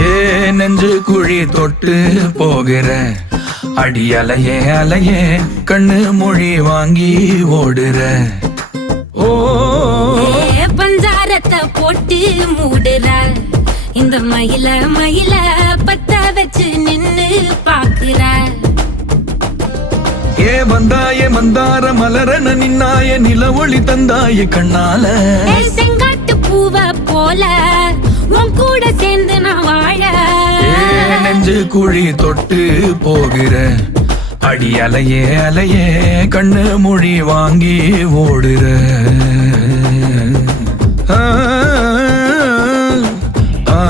ஏ நெஞ்சு குழி தொட்டு போகிற அடி அலையே அலையே கண்ணு மொழி வாங்கி ஓடுற. ஓ பஞ்சாரத்தை போட்டு மூடுற இந்த மயில மயில பத்த வச்சு நின்னு பாக்குற. ஏ வந்தாய மந்தார மலரன நின்னாய நில ஒளி தந்தாய கண்ணால. செங்காட்டு பூவ போல உன் கூட சேர்ந்து நான் வாழ. நெஞ்சு குழி தொட்டு போகிற அடி அலையே அலையே கண்ணு மொழி வாங்கி ஓடுற. ஆ ஆ